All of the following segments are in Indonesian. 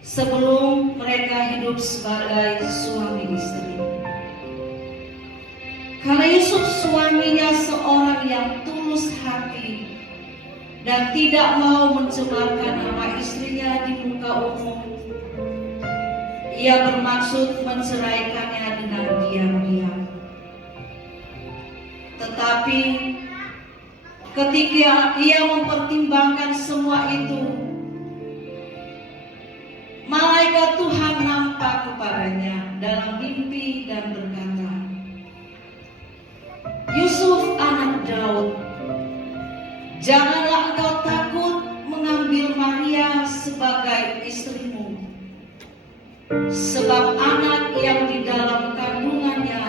sebelum mereka hidup sebagai suami istri. Karena Yusuf suaminya seorang yang tulus hati dan tidak mau mencemarkan nama istrinya di muka umum, ia bermaksud menceraikannya dengan diam-diam. Tetapi ketika ia mempertimbangkan semua itu, malaikat Tuhan nampak kepadanya dalam mimpi dan berkata, "Yusuf anak Daud, janganlah engkau takut mengambil Maria sebagai istrimu, sebab anak yang di dalam kandungannya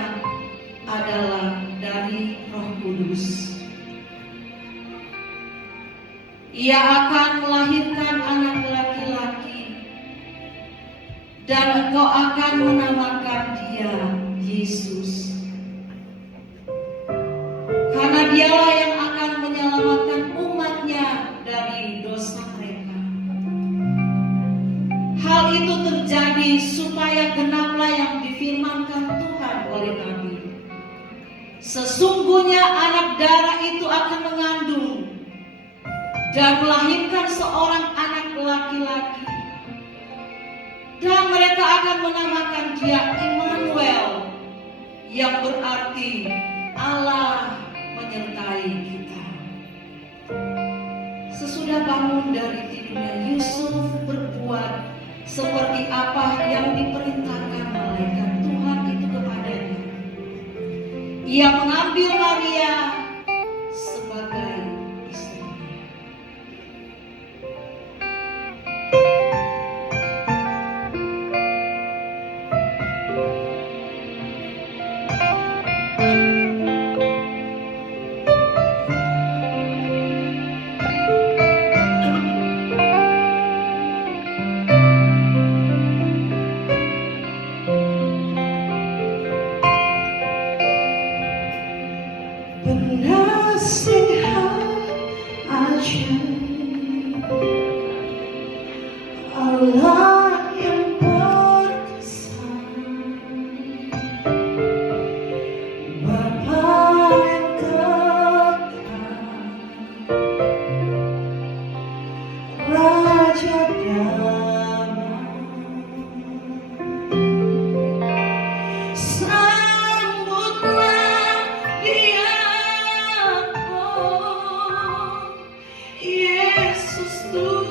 adalah dari Roh Kudus. Ia akan melahirkan anak laki-laki, dan engkau akan menamakan dia Yesus. Karena dialah yang akan menyelamatkan umatnya dari dosa mereka." Hal itu terjadi supaya genaplah yang difirmankan Tuhan oleh Nabi. "Sesungguhnya anak darah itu akan mengandung dan melahirkan seorang anak laki-laki, dan mereka akan menamakan dia Immanuel, yang berarti Allah menyertai kita." Sesudah bangun dari tidurnya, Yusuf berbuat seperti apa yang diperintahkan malaikat Tuhan itu kepadanya. Ia mengambil Maria sebagai istrinya. Penasihat ajaib, Allah yang berkesan, Bapa yang kekal, Raja damai, sambutlah dia, Yesus Tuhan.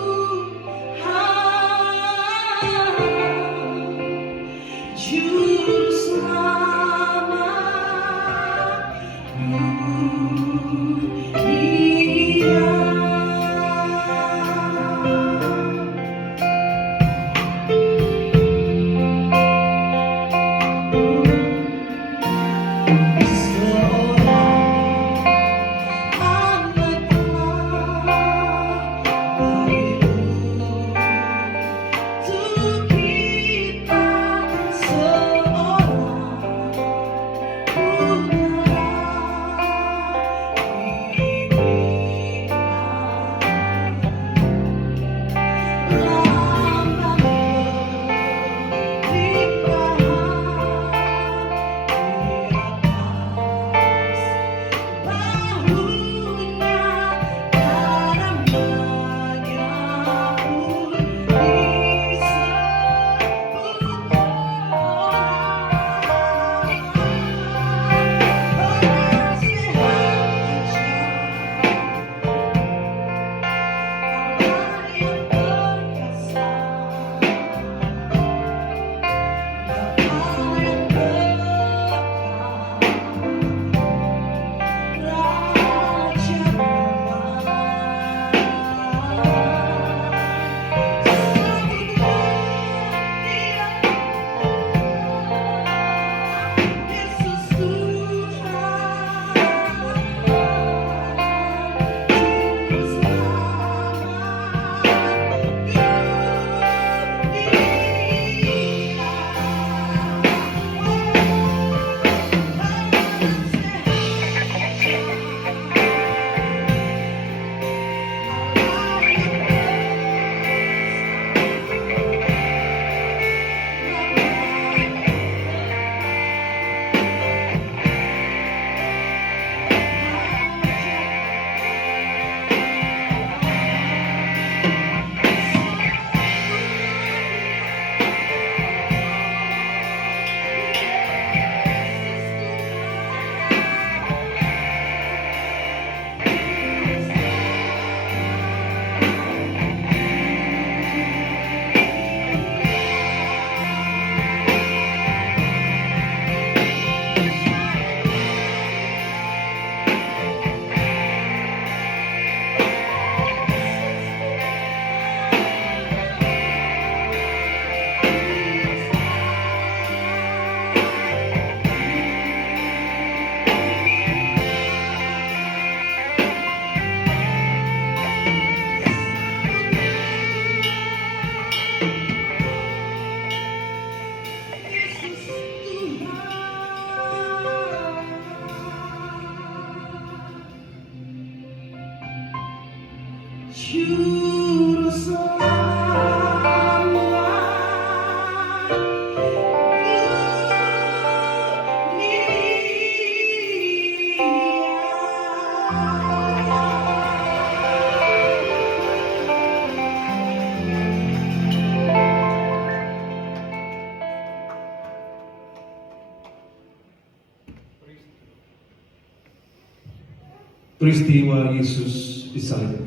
peristiwa Yesus disalib.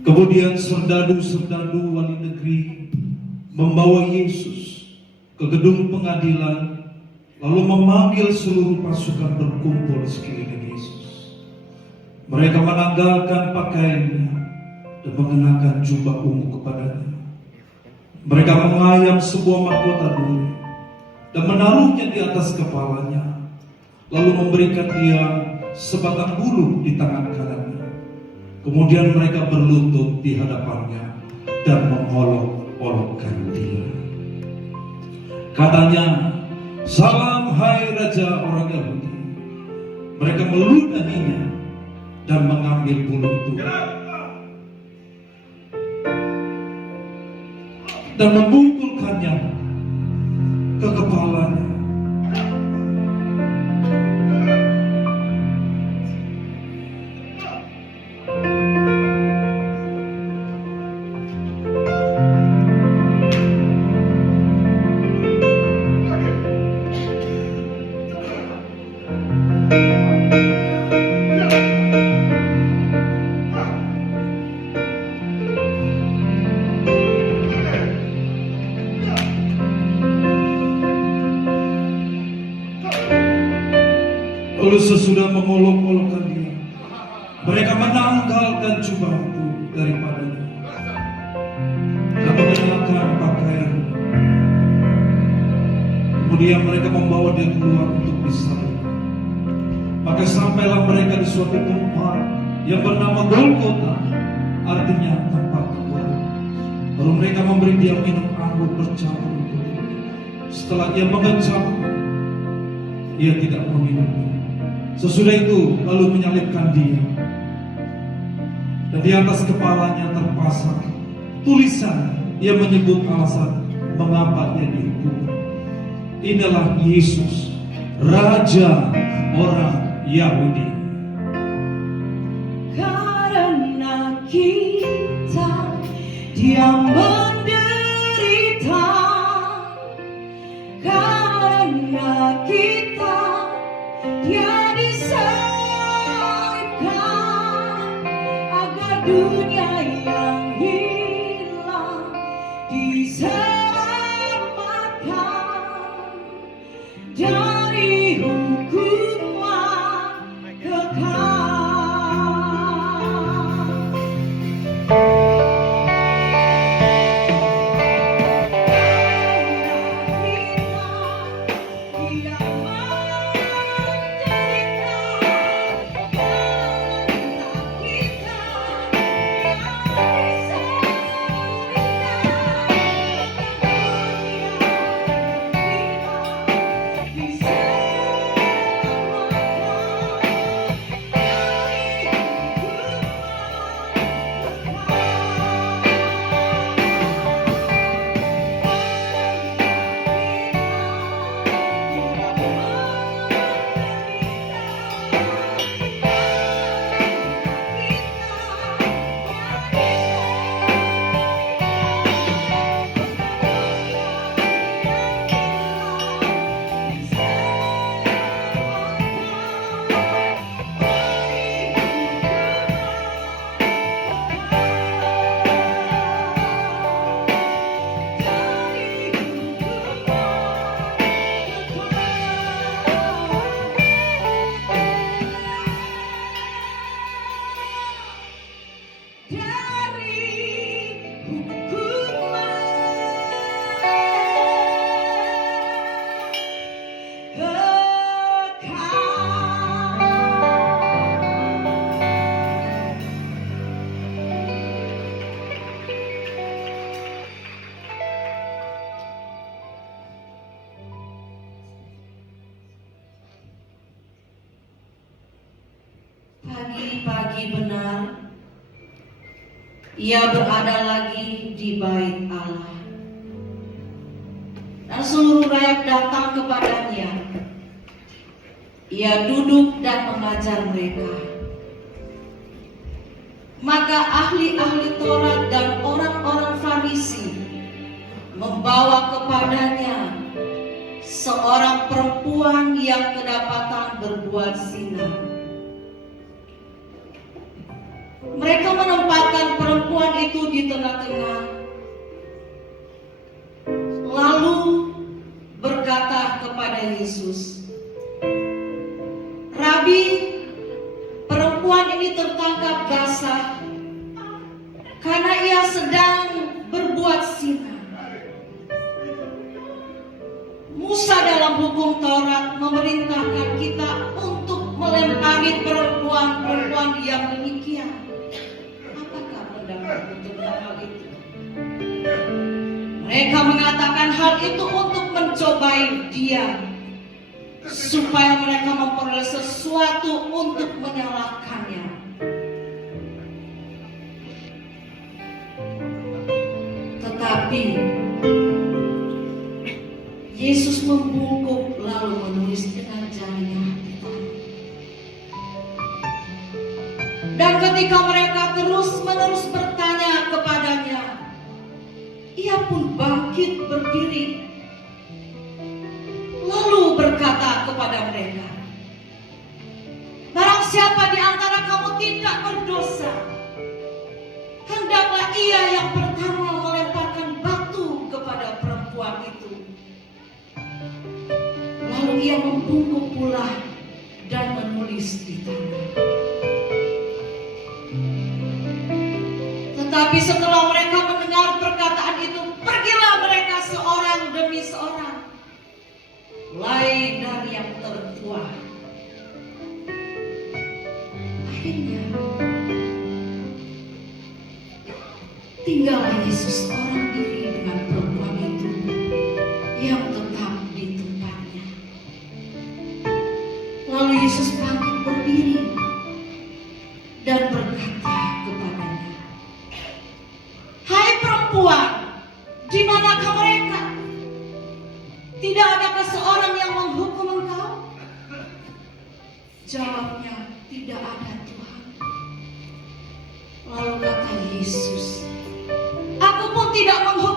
Kemudian serdadu-serdadu wali negeri membawa Yesus ke gedung pengadilan, lalu memanggil seluruh pasukan berkumpul sekeliling Yesus. Mereka menanggalkan pakaiannya dan mengenakan jubah ungu kepadanya. Mereka mengayam sebuah mahkota duri dan menaruhnya di atas kepalanya, lalu memberikan dia sebatang bulu di tangan kanannya. Kemudian mereka berlutut di hadapannya dan mengolok-olokkan dia. Katanya, "Salam hai Raja orang Yahudi." Mereka meludahinya dan mengambil bulu itu dan memungkulkannya ke kepalanya. Lalu sesudah mengolok-olokkan dia, mereka menanggalkan jubah itu daripadanya dan mengenakan pakaian. Kemudian mereka membawa dia keluar untuk disalib. Maka sampailah mereka di suatu tempat yang bernama Golgota, artinya tempat kekuatan. Lalu mereka memberi dia minum anggur bercampur itu. Setelah ia mengecap, ia tidak meminumnya. Sesudah itu lalu menyalibkan dia, dan di atas kepalanya terpasang tulisan yang menyebut alasan mengapa ia dihukum. Inilah Yesus, Raja orang Yahudi. Karena kita dia menderita, karena kita dia disalibkan, agar dunia yang hilang diselamatkan dari hukuman kekal. Pagi-pagi benar, ia berada lagi di bait Allah. Dan seluruh rakyat datang kepadanya. Ia duduk dan mengajar mereka. Maka ahli-ahli Taurat dan orang-orang Farisi membawa kepadanya seorang perempuan yang kedapatan berbuat zina. Mereka menempatkan perempuan itu di tengah-tengah, lalu berkata kepada Yesus, "Rabi, perempuan ini tertangkap basah karena ia sedang berbuat zina. Musa dalam hukum Taurat memerintahkan kita untuk melempari perempuan-perempuan yang demikian. Apakah pendapatmu tentang hal itu?" Mereka mengatakan hal itu untuk mencobai dia, supaya mereka memperoleh sesuatu untuk menyalahkannya. Tetapi Yesus membungkuk lalu menulis dengan jarinya di tanah. Dan ketika mereka terus-menerus bertanya kepadanya, ia pun bangkit berdiri, lalu berkata kepada mereka, "Barang siapa di antara kamu tidak berdosa, hendaklah ia yang pertama melemparkan batu kepada perempuan itu." Lalu ia membungkuk pula dan menulis di tanah. Tetapi setelah mereka mendengar perkataan itu, pergilah mereka seorang demi seorang, mulai dari yang tertua. Akhirnya tinggallah Yesus seorang diri dengan perempuan itu yang tetap di tempatnya. Lalu Yesus bangkit berdiri dan berkata kepadanya, "Hai perempuan, di manakah mereka? Tidak adakah seorang yang menghukum engkau?" Jawabnya, "Tidak ada, Tuhan." Lalu kata Yesus, "Aku pun tidak menghukum